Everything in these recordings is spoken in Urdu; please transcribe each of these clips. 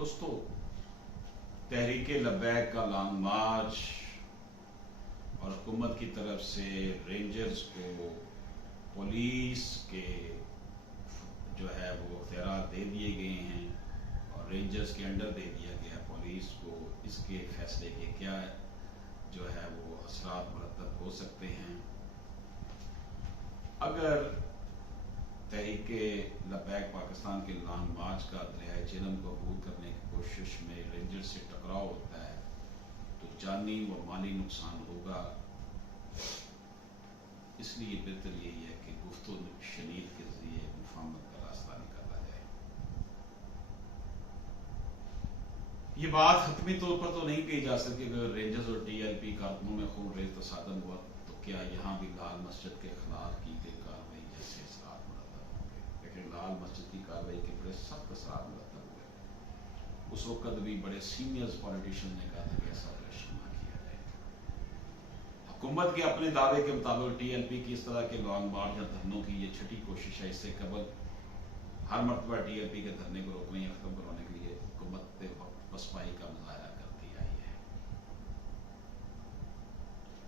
دوستو، تحریک لبیک کا لانگ مارچ اور حکومت کی طرف سے رینجرز کو پولیس کے جو ہے وہ اختیارات دے دیے گئے ہیں اور رینجرز کے انڈر دے دیا گیا پولیس کو، اس کے فیصلے کے کیا جو ہے وہ اثرات مرتب ہو سکتے ہیں؟ اگر تحریک لبیک پاکستان کے لانگ مارچ کا دریائے جہلم کو عبور کرنے کی کوشش میں رینجر سے ٹکراؤ ہوتا ہے تو جانی و مالی نقصان ہوگا۔ اس لیے بہتر یہی ہے کہ گفتگو شنید کے ذریعے مفاہمت کا راستہ نکالا جائے۔ یہ بات حتمی طور پر تو نہیں کہی جا سکتی کہ اگر رینجرز اور ٹی ایل پی کارکنوں میں خون ریز تصادم ہوا تو کیا یہاں بھی لال مسجد کے خلاف کی گئی کارروائی جیسے اثرات مرتب ہوں گے، لیکن لال مسجد کی کارروائی کے بڑے سخت اثرات مرتب ہوئے۔ اس وقت بھی بڑے سینئرز پولیٹیشین نے کہا تھا کہ ایسا آپریشن نہ کیا جائے۔ حکومت کے اپنے دعوے کے مطابق ٹی ایل پی کی اس طرح کے لانگ مارچ یا دھرنوں کی یہ چھٹی کوشش ہے۔ اس سے قبل ہر مرتبہ ٹی ایل پی کے دھرنے کو روکنے یا ختم کروانے کے لیے حکومت پسپائی کا مظاہرہ کرتی آئی ہے۔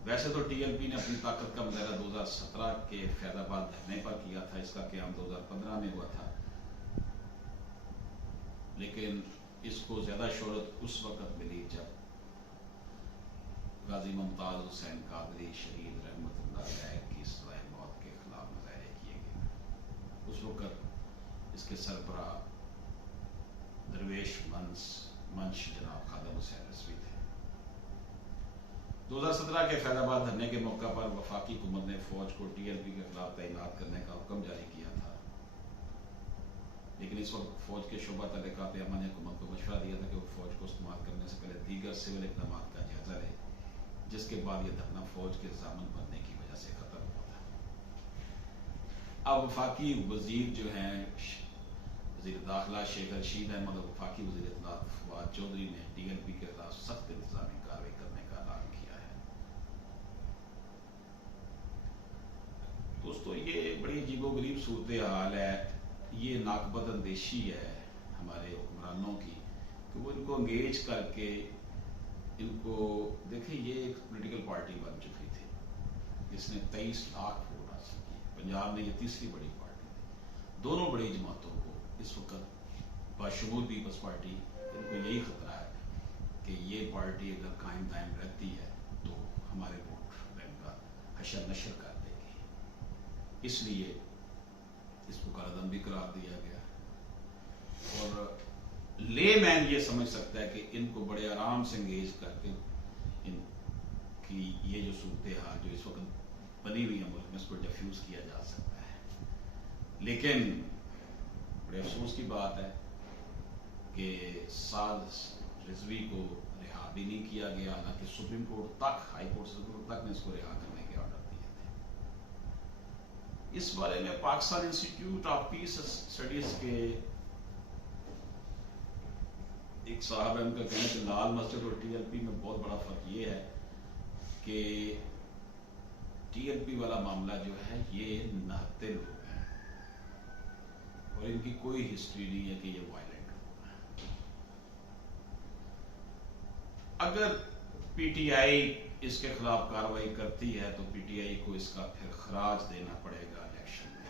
ویسے تو ٹی ایل پی نے اپنی طاقت کا مظاہرہ 2017 کے فیض آباد دھرنے پر کیا تھا، اس کا قیام 2015 میں ہوا تھا، لیکن اس کو زیادہ شہرت اس وقت ملی جب غازی ممتاز حسین قادری شہید رحمت اللہ علیہ کی سزائے موت کے خلاف مظاہرے کیے گئے۔ اس وقت اس کے سربراہ درویش منش جناب خادم حسین رضوی تھے۔ 2017 کے فیض آباد دھرنے کے موقع پر وفاقی حکومت نے فوج کو ٹی ایل پی کے خلاف تعینات کرنے کا حکم جاری کیا تھا، لیکن اس وقت فوج کے شعبہ تحقیقات عامہ نے حکومت کو مشورہ دیا تھا کہ وہ فوج کو استعمال کرنے سے پہلے دیگر سول اقدامات کا جائزہ لے، جس کے بعد یہ دھرنا فوج کے ضامن بننے کی وجہ سے ختم ہوا تھا۔ اب وفاقی وزیر جو ہیں وزیر داخلہ شیخ رشید احمد اور وفاقی وزیر اطلاعات فواد چودھری نے ٹی ایل پی کے خلاف سخت انتظامی کارروائی کرنے کا اعلان کیا ہے۔ دوستو، یہ بڑی عجیب و غریب صورتحال ہے۔ یہ ناقبت اندیشی ہے ہمارے حکمرانوں کی کہ وہ ان کو انگیج کر کے ان کو دیکھیں، یہ ایک پولیٹیکل پارٹی بن چکی تھی جس نے 23 لاکھ ووٹ حاصل کیے۔ پنجاب میں یہ تیسری بڑی پارٹی تھی۔ دونوں بڑی جماعتوں کو اس وقت باشمول پیپلز پارٹی ان کو یہی خطرہ ہے کہ یہ پارٹی اگر قائم دائم رہتی ہے تو ہمارے ووٹ بینک کا حشر نشر کر دے گی، اس لیے اس کو کالعدم بھی قرار دیا گیا۔ اور لے مین یہ سمجھ سکتا ہے کہ ان کو بڑے آرام سے انگیج کر کے ان کی یہ جو صورتحال جو اس وقت بنی ہوئی ہے ملک میں، اس کو ڈیفیوز کیا جا سکتا ہے۔ لیکن بڑے افسوس کی بات ہے کہ سعد رضوی کو رہا بھی نہیں کیا گیا، حالانکہ سپریم کورٹ تک، ہائی کورٹ سپریم کورٹ تک نے اس کو رہا کرنے کے آرڈر دیے تھے۔ اس بارے میں Pakistan institute of peace studies کے ایک صاحب ہے، ان کا کہنا ہے کہ لال مسجد اور ٹی ایل پی میں بہت بڑا فرق یہ ہے کہ ٹی ایل پی والا معاملہ جو ہے یہ نہتے لوگ ہیں اور ان کی کوئی ہسٹری نہیں ہے کہ یہ وائلنٹ لوگ ہیں۔ اگر پی ٹی آئی اس کے خلاف کارروائی کرتی ہے تو پی ٹی آئی کو اس کا پھر خراج دینا پڑے گا الیکشن میں۔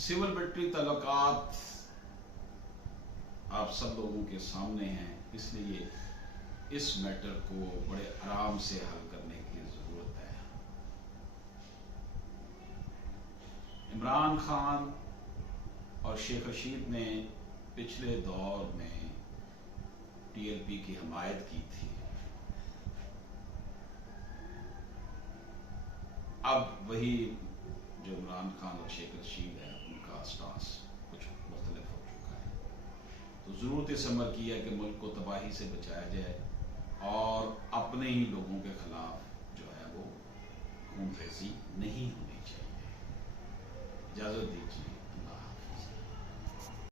سول ملٹری تعلقات آپ سب لوگوں کے سامنے ہیں، اس لیے اس میٹر کو بڑے آرام سے حل کرنے کی ضرورت ہے۔ عمران خان اور شیخ رشید نے پچھلے دور میں ٹی ایل پی کی حمایت کی تھی، اب وہی جو عمران خان اور شیخ رشید ہے ان کا سٹانس کچھ مختلف ہو چکا ہے۔ تو ضرورت اس عمل کی ہے کہ ملک کو تباہی سے بچایا جائے اور اپنے ہی لوگوں کے خلاف جو ہے وہ خون ریزی نہیں ہونی چاہیے۔ اجازت دیجیے۔